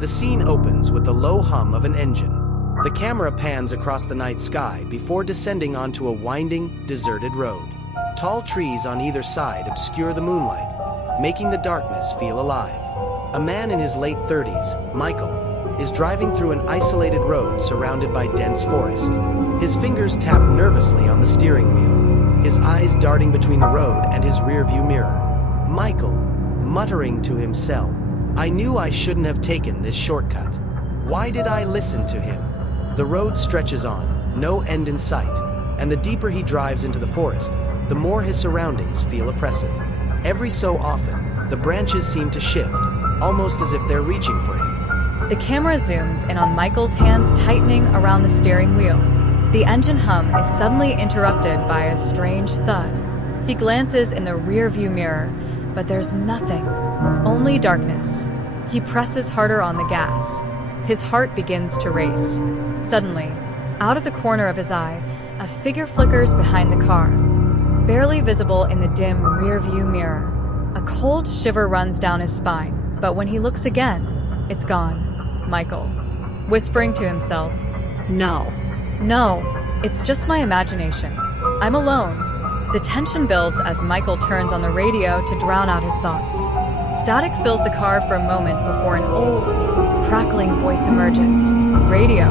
The scene opens with the low hum of an engine. The camera pans across the night sky before descending onto a winding, deserted road. Tall trees on either side obscure the moonlight, making the darkness feel alive. A man in his late 30s, Michael, is driving through an isolated road surrounded by dense forest. His fingers tap nervously on the steering wheel, his eyes darting between the road and his rearview mirror. Michael, muttering to himself, "I knew I shouldn't have taken this shortcut. Why did I listen to him?" The road stretches on, no end in sight, and the deeper he drives into the forest, the more his surroundings feel oppressive. Every so often, the branches seem to shift, almost as if they're reaching for him. The camera zooms in on Michael's hands tightening around the steering wheel. The engine hum is suddenly interrupted by a strange thud. He glances in the rearview mirror, but there's nothing, only darkness. He presses harder on the gas. His heart begins to race. Suddenly, out of the corner of his eye, a figure flickers behind the car, barely visible in the dim rearview mirror. A cold shiver runs down his spine, but when he looks again, it's gone. Michael, whispering to himself, No, it's just my imagination. I'm alone." The tension builds as Michael turns on the radio to drown out his thoughts. Static fills the car for a moment before an old, crackling voice emerges. "Radio,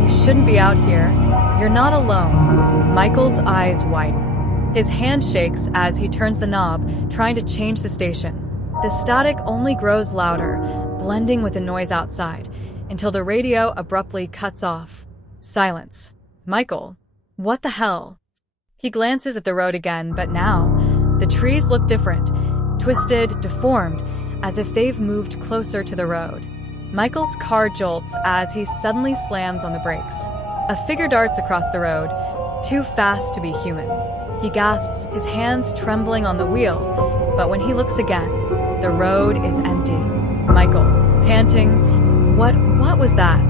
you shouldn't be out here. You're not alone." Michael's eyes widen. His hand shakes as he turns the knob, trying to change the station. The static only grows louder, blending with the noise outside, until the radio abruptly cuts off. Silence. Michael, what the hell? He glances at the road again, but now, the trees look different, twisted, deformed, as if they've moved closer to the road. Michael's car jolts as he suddenly slams on the brakes. A figure darts across the road, too fast to be human. He gasps, his hands trembling on the wheel, but when he looks again, the road is empty. Michael, panting, What was that?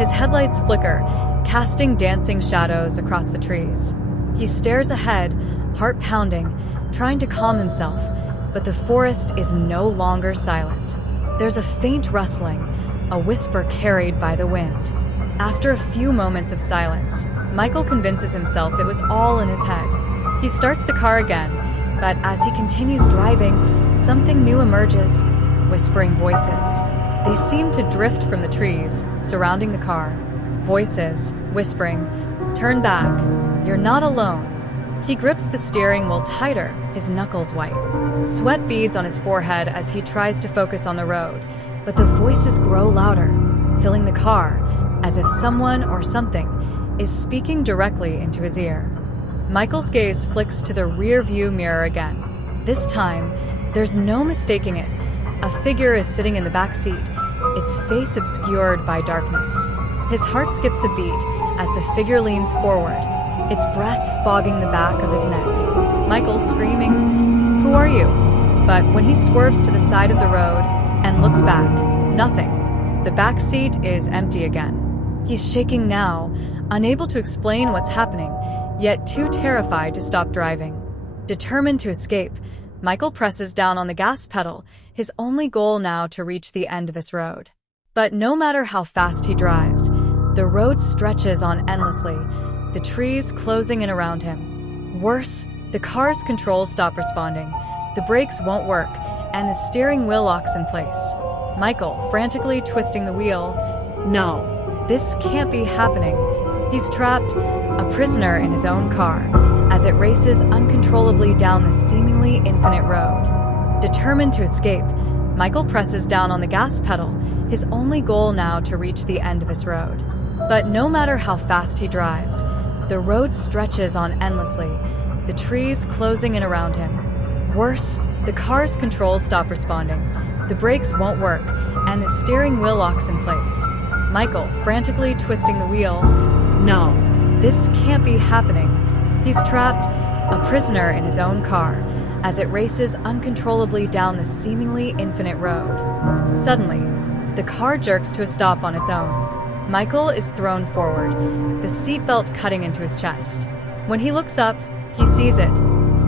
His headlights flicker, casting dancing shadows across the trees. He stares ahead, heart pounding, trying to calm himself, but the forest is no longer silent. There's a faint rustling, a whisper carried by the wind. After a few moments of silence, Michael convinces himself it was all in his head. He starts the car again, but as he continues driving, something new emerges, whispering voices. They seem to drift from the trees surrounding the car. Voices, whispering, "Turn back. You're not alone." He grips the steering wheel tighter, his knuckles white. Sweat beads on his forehead as he tries to focus on the road, but the voices grow louder, filling the car, as if someone or something is speaking directly into his ear. Michael's gaze flicks to the rear-view mirror again. This time, there's no mistaking it. A figure is sitting in the back seat, its face obscured by darkness. His heart skips a beat as the figure leans forward, its breath fogging the back of his neck. Michael screaming, "Who are you?" But when he swerves to the side of the road and looks back, nothing. The back seat is empty again. He's shaking now, unable to explain what's happening, yet too terrified to stop driving. Determined to escape, Michael presses down on the gas pedal, his only goal now to reach the end of this road. But no matter how fast he drives, the road stretches on endlessly, the trees closing in around him. Worse, the car's controls stop responding, the brakes won't work, and the steering wheel locks in place. Michael, frantically twisting the wheel, no, this can't be happening. He's trapped, a prisoner in his own car, as it races uncontrollably down the seemingly infinite road. Determined to escape, Michael presses down on the gas pedal, his only goal now to reach the end of this road. But no matter how fast he drives, the road stretches on endlessly, the trees closing in around him. Worse, the car's controls stop responding, the brakes won't work, and the steering wheel locks in place. Michael, frantically twisting the wheel, no, this can't be happening. He's trapped, a prisoner in his own car, as it races uncontrollably down the seemingly infinite road. Suddenly, the car jerks to a stop on its own. Michael is thrown forward, the seatbelt cutting into his chest. When he looks up, he sees it.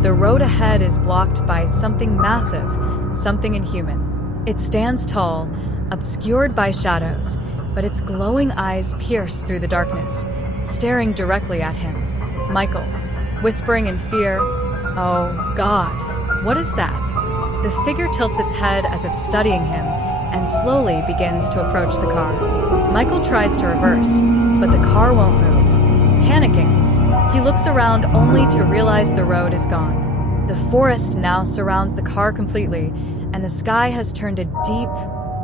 The road ahead is blocked by something massive, something inhuman. It stands tall, obscured by shadows, but its glowing eyes pierce through the darkness, staring directly at him. Michael, whispering in fear, "Oh, God, what is that?" The figure tilts its head as if studying him and slowly begins to approach the car. Michael tries to reverse, but the car won't move. Panicking, he looks around only to realize the road is gone. The forest now surrounds the car completely, and the sky has turned a deep,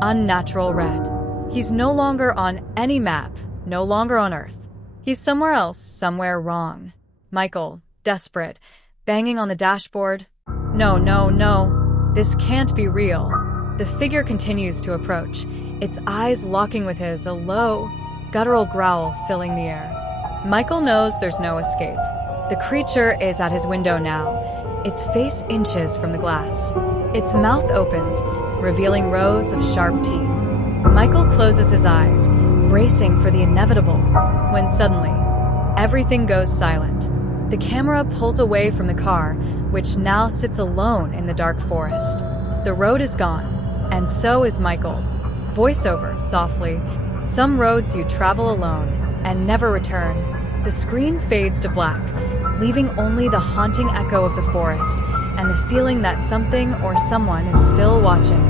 unnatural red. He's no longer on any map, no longer on Earth. He's somewhere else, somewhere wrong. Michael, desperate, banging on the dashboard. No, no, no. This can't be real. The figure continues to approach, its eyes locking with his, a low, guttural growl filling the air. Michael knows there's no escape. The creature is at his window now, its face inches from the glass. Its mouth opens, revealing rows of sharp teeth. Michael closes his eyes, bracing for the inevitable, when suddenly, everything goes silent. The camera pulls away from the car, which now sits alone in the dark forest. The road is gone, and so is Michael. Voiceover, softly. Some roads you travel alone and never return. The screen fades to black, leaving only the haunting echo of the forest and the feeling that something or someone is still watching.